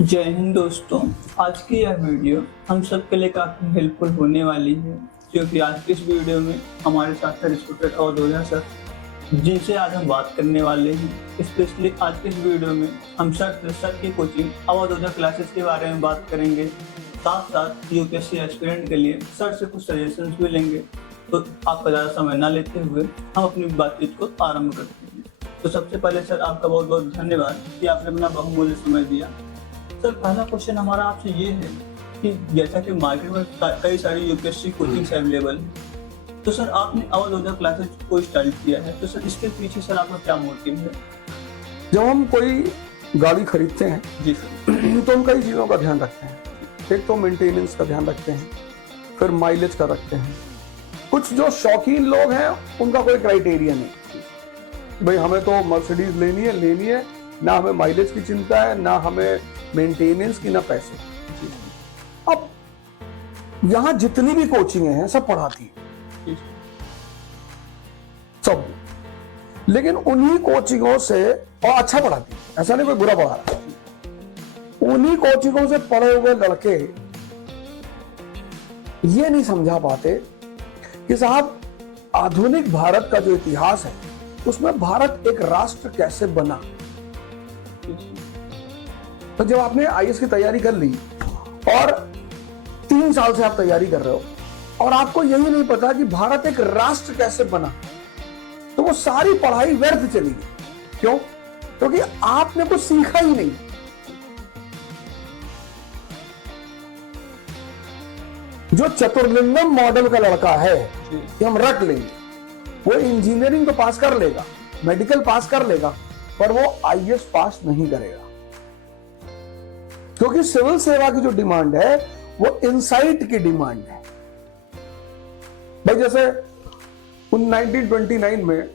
जय हिंद दोस्तों। आज की यह वीडियो हम सब के लिए काफ़ी हेल्पफुल होने वाली है, क्योंकि आज की इस वीडियो में हमारे साथ है रिस्पेक्टेड अवधोजा सर, जिनसे आज हम बात करने वाले हैं। स्पेशली आज की इस वीडियो में हम सर की कोचिंग अवधोजा क्लासेस के बारे में बात करेंगे। साथ साथ यूपीएससी एस्पिरेंट के लिए सर से कुछ सजेशंस भी लेंगे। तो आपका ज़्यादा समय न लेते हुए हम अपनी बातचीत को आरंभ करते हैं। तो सबसे पहले सर आपका बहुत बहुत धन्यवाद कि आपने अपना बहुमूल्य समय दिया। सर पहला क्वेश्चन हमारा आपसे ये है कि जैसा कि मार्केट में कई सारी यूपीएससी कोचिंग्स अवेलेबल है, तो सर आपने अवधोजा क्लासेस को स्टार्ट किया है, तो सर इसके पीछे सर आपका क्या मोटिव है? जब हम कोई गाड़ी खरीदते हैं जी सर। तो हम कई चीज़ों का ध्यान रखते हैं। एक तो मेंटेनेंस का ध्यान रखते हैं, फिर माइलेज का रखते हैं। कुछ जो शौकीन लोग हैं उनका कोई क्राइटेरिया नहीं, भाई हमें तो मर्सिडीज लेनी है, ना हमें माइलेज की चिंता है, ना हमें मेंटेनेंस की, ना पैसे। अब यहाँ जितनी भी कोचिंग हैं सब पढ़ाती है, सब, लेकिन उन्हीं कोचिंगों से, और अच्छा पढ़ाती है, ऐसा नहीं कोई बुरा पढ़ा रहा है, उन्हीं कोचिंगों से पढ़े हुए लड़के ये नहीं समझा पाते कि साहब आधुनिक भारत का जो इतिहास है उसमें भारत एक राष्ट्र कैसे बना। तो जब आपने आईएएस की तैयारी कर ली और 3 साल से आप तैयारी कर रहे हो और आपको यही नहीं पता कि भारत एक राष्ट्र कैसे बना, तो वो सारी पढ़ाई व्यर्थ चली गई। क्यों? क्योंकि आपने कुछ सीखा ही नहीं। जो चतुर्लिंगम मॉडल का लड़का है कि हम रख लेंगे, वो इंजीनियरिंग तो पास कर लेगा, मेडिकल पास कर लेगा, पर वो आईएएस पास नहीं करेगा, क्योंकि सिविल सेवा की जो डिमांड है वो इनसाइट की डिमांड है। भाई जैसे 1929 में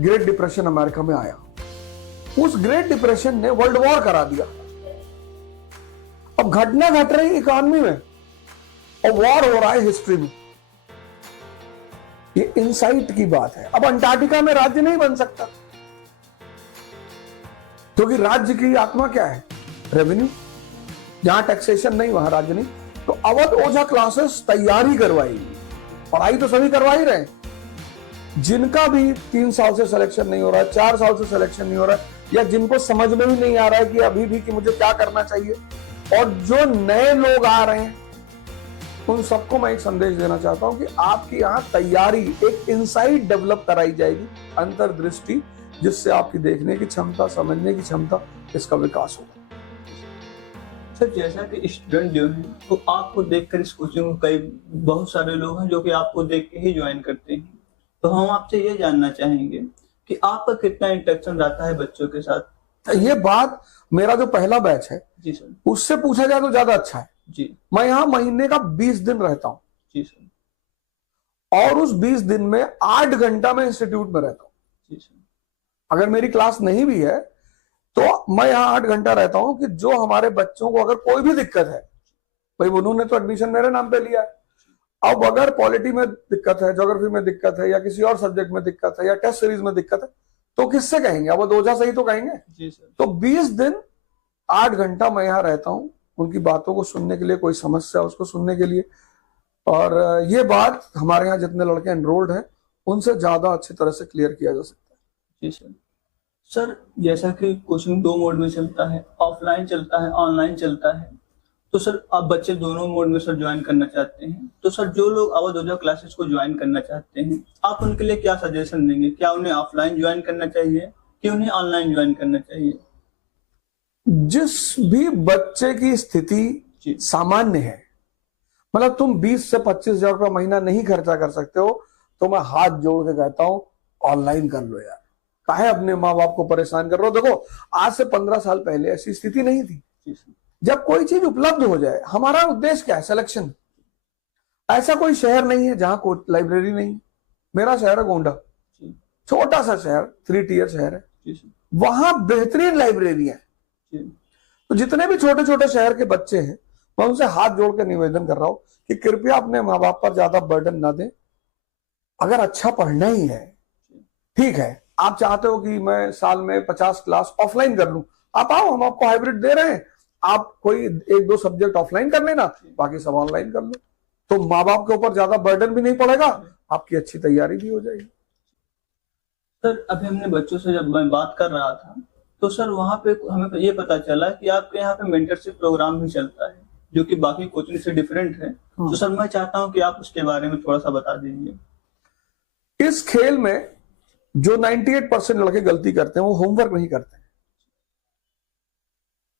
ग्रेट डिप्रेशन अमेरिका में आया, उस ग्रेट डिप्रेशन ने वर्ल्ड वॉर करा दिया। अब घटना घट रही इकोनॉमी में और वॉर हो रहा है हिस्ट्री में। ये इनसाइट की बात है। अब अंटार्कटिका में राज्य नहीं बन सकता, क्योंकि राज्य की आत्मा क्या है? रेवेन्यू। जहां टैक्सेशन नहीं वहां राज्य नहीं। तो अवध ओझा क्लासेस तैयारी करवाएगी, पढ़ाई तो सभी करवा ही रहे, जिनका भी 3 साल से सिलेक्शन नहीं हो रहा है, 4 साल से सिलेक्शन नहीं हो रहा है, या जिनको समझ में भी नहीं आ रहा है कि अभी भी कि मुझे क्या करना चाहिए, और जो नए लोग आ रहे हैं, उन सबको मैं एक संदेश देना चाहता हूं कि आपकी यहां तैयारी, एक इंसाइट डेवलप कराई जाएगी, अंतर्दृष्टि, जिससे आपकी देखने की क्षमता, समझने की क्षमता, इसका विकास होगा। सर जैसा कि स्टूडेंट जो है तो आपको देखकर इस कोचिंग में कई बहुत सारे लोग हैं जो कि आपको देख के ही ज्वाइन करते हैं, तो हम आपसे ये जानना चाहेंगे कि आपका कितना इंटरेक्शन रहता है बच्चों के साथ? ये बात मेरा जो पहला बैच है जी सर। उससे पूछा जाए तो ज्यादा अच्छा है। जी। मैं यहाँ महीने का 20 दिन रहता हूँ। जी सर। और उस 20 दिन में 8 घंटा मैं इंस्टीट्यूट में रहता हूँ। जी सर। अगर मेरी क्लास नहीं भी है तो मैं यहाँ 8 घंटा रहता हूँ कि जो हमारे बच्चों को अगर कोई भी दिक्कत है, भाई उन्होंने तो एडमिशन मेरे नाम पे लिया है, अब अगर पॉलिटी में दिक्कत है, ज्योग्राफी में दिक्कत है, या किसी और सब्जेक्ट में दिक्कत है, या टेस्ट सीरीज में दिक्कत है, तो किससे कहेंगे? अब वो ओझा से ही तो कहेंगे। जी सर। तो 20 दिन 8 घंटा मैं यहाँ रहता हूँ उनकी बातों को सुनने के लिए, कोई समस्या उसको सुनने के लिए। और ये बात हमारे यहाँ जितने लड़के एनरोल्ड हैं उनसे ज्यादा अच्छी तरह से क्लियर किया जा सकता है। जी सर। सर जैसा कि कोचिंग 2 मोड में चलता है, ऑफलाइन चलता है, ऑनलाइन चलता है, तो सर आप बच्चे दोनों मोड में सर ज्वाइन करना चाहते हैं, तो सर जो लोग अवधोजा क्लासेस को ज्वाइन करना चाहते हैं, आप उनके लिए क्या सजेशन देंगे? क्या उन्हें ऑफलाइन ज्वाइन करना चाहिए कि उन्हें ऑनलाइन ज्वाइन करना चाहिए? जिस भी बच्चे की स्थिति सामान्य है, मतलब तुम 20 से 25 हजार रुपया महीना नहीं खर्चा कर सकते हो, तो मैं हाथ जोड़ के कहता हूं ऑनलाइन कर लो यार। काहे अपने माँ बाप को परेशान कर रहे हो? देखो आज से 15 साल पहले ऐसी स्थिति नहीं थी। जब कोई चीज उपलब्ध हो जाए, हमारा उद्देश्य क्या है? सिलेक्शन। ऐसा कोई शहर नहीं है जहां कोई लाइब्रेरी नहीं। मेरा शहर है गोंडा, छोटा सा शहर, 3 टियर शहर है, वहां बेहतरीन लाइब्रेरी है। तो जितने भी छोटे छोटे शहर के बच्चे हैं, मैं उनसे हाथ जोड़ के निवेदन कर रहा हूं कि कृपया अपने माँ बाप पर ज्यादा बर्डन ना दें। अगर अच्छा पढ़ना ही है, ठीक है, आप चाहते हो कि मैं साल में 50 क्लास ऑफलाइन कर लूं, आप आओ, हम आपको हाइब्रिड दे रहे हैं, आप कोई एक दो सब्जेक्ट ऑफलाइन कर लेना, बाकी सब ऑनलाइन कर लो, तो माँ बाप के ऊपर ज्यादा बर्डन भी नहीं पड़ेगा, आपकी अच्छी तैयारी भी हो जाएगी। सर अभी हमने बच्चों से जब मैं बात कर रहा था तो सर वहाँ पे हमें ये पता चला कि आपके यहाँ पे मेंटरशिप प्रोग्राम भी चलता है जो कि बाकी कोचिंग से डिफरेंट है। तो सर मैं चाहता हूँ कि आप उसके बारे में थोड़ा सा बता दीजिए। इस खेल में जो 98% लड़के गलती करते हैं वो होमवर्क नहीं करते।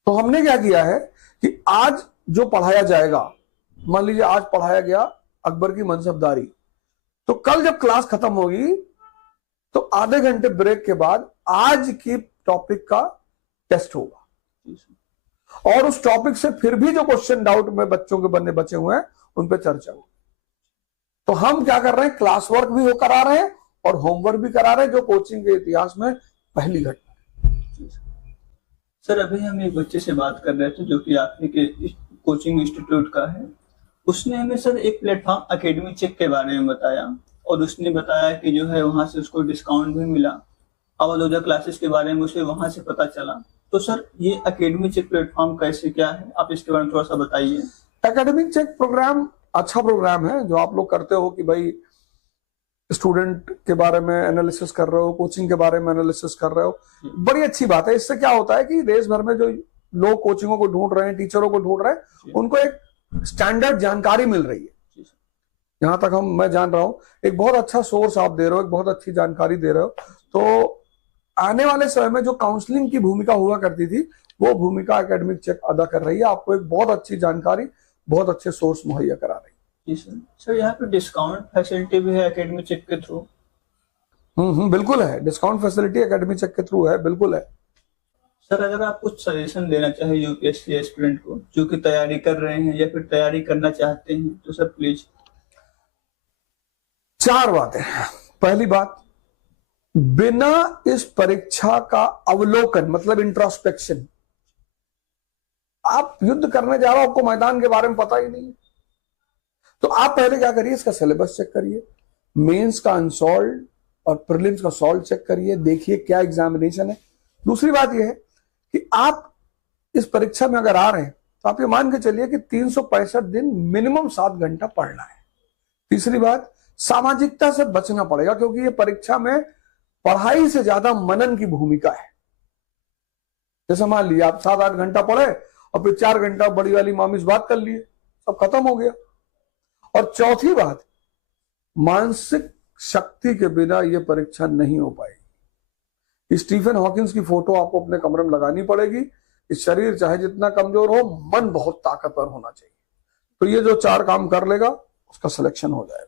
तो हमने क्या किया है कि आज जो पढ़ाया जाएगा, मान लीजिए आज पढ़ाया गया अकबर की मनसबदारी, तो कल जब क्लास खत्म होगी तो आधे घंटे ब्रेक के बाद आज की टॉपिक का टेस्ट होगा और उस टॉपिक से फिर भी जो क्वेश्चन डाउट में बच्चों के बनने बचे हुए हैं उन पे चर्चा होगी। तो हम क्या कर रहे हैं, क्लास वर्क भी वो करा रहे हैं और होमवर्क भी करा रहे हैं, जो कोचिंग के इतिहास में पहली घटना। सर अभी हम एक बच्चे से बात कर रहे थे जो कि आपके के कोचिंग इंस्टीट्यूट का है। उसने हमें सर एक प्लेटफॉर्म एकेडमी चेक के बारे में बताया और उसने बताया कि जो है वहां से उसको डिस्काउंट भी मिला। अवधोजा क्लासेस के बारे में उसे वहां से पता चला। तो सर ये एकेडमी चेक प्लेटफॉर्म कैसे क्या है, आप इसके बारे में थोड़ा सा बताइए। एकेडमिक चेक प्रोग्राम अच्छा प्रोग्राम है जो आप लोग करते हो कि भाई स्टूडेंट के बारे में एनालिसिस कर रहे हो, कोचिंग के बारे में एनालिसिस कर रहे हो, बड़ी अच्छी बात है। इससे क्या होता है कि देश भर में जो लोग कोचिंगों को ढूंढ रहे हैं, टीचरों को ढूंढ रहे हैं, उनको एक स्टैंडर्ड जानकारी मिल रही है। यहां तक मैं जान रहा हूं, एक बहुत अच्छा सोर्स आप दे रहे हो, एक बहुत अच्छी जानकारी दे रहे हो। तो आने वाले समय में जो काउंसलिंग की भूमिका हुआ करती थी वो भूमिका एकेडमिक चेक अदा कर रही है, आपको एक बहुत अच्छी जानकारी, बहुत अच्छे सोर्स मुहैया करा रही है। जी सर। सर यहाँ पे डिस्काउंट फैसिलिटी भी है एकेडमिक चेक के थ्रू? बिल्कुल है, डिस्काउंट फैसिलिटी एकेडमिक चेक के थ्रू है, बिल्कुल है। सर अगर आप कुछ सजेशन देना चाहे यूपीएससी एस्पिरेंट को जो कि तैयारी कर रहे हैं या फिर तैयारी करना चाहते हैं तो सर प्लीज। 4 बातें। पहली बात, बिना इस परीक्षा का अवलोकन मतलब इंट्रोस्पेक्शन, आप युद्ध करने जा रहे हो, आपको मैदान के बारे में पता ही नहीं है, तो आप पहले क्या करिए, इसका सिलेबस चेक करिए, मेंस का अनसॉल्व और प्रीलिम्स का सॉल्व चेक करिए, देखिए क्या एग्जामिनेशन है। दूसरी बात यह है कि आप इस परीक्षा में अगर आ रहे हैं तो आप ये मान के चलिए कि 365 दिन मिनिमम 7 घंटा पढ़ना है। तीसरी बात, सामाजिकता से बचना पड़ेगा क्योंकि ये परीक्षा में पढ़ाई से ज्यादा मनन की भूमिका है। जैसे मान लिया आप 7-8 घंटा पढ़े और फिर 4 घंटा बड़ी वाली मामी से बात कर लिए, सब खत्म हो गया। और चौथी बात, मानसिक शक्ति के बिना यह परीक्षा नहीं हो पाएगी। स्टीफन हॉकिंस की फोटो आपको अपने कमरे में लगानी पड़ेगी। इस शरीर चाहे जितना कमजोर हो, मन बहुत ताकतवर होना चाहिए। तो ये जो 4 काम कर लेगा उसका सिलेक्शन हो जाएगा।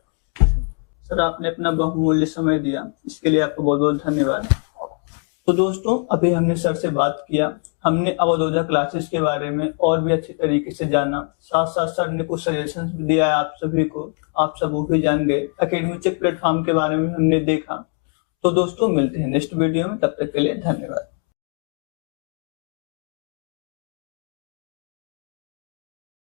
सर आपने अपना बहुमूल्य समय दिया, इसके लिए आपको बहुत बहुत धन्यवाद। तो दोस्तों अभी हमने सर से बात किया, हमने अवधोजा क्लासेस के बारे में और भी अच्छे तरीके से जाना, साथ साथ सर ने कुछ सजेशंस भी दिया है आप सभी को, आप सब वो भी जान गए। एकेडमिक चेक प्लेटफॉर्म के बारे में हमने देखा। तो दोस्तों मिलते हैं नेक्स्ट वीडियो में, तब तक के लिए धन्यवाद।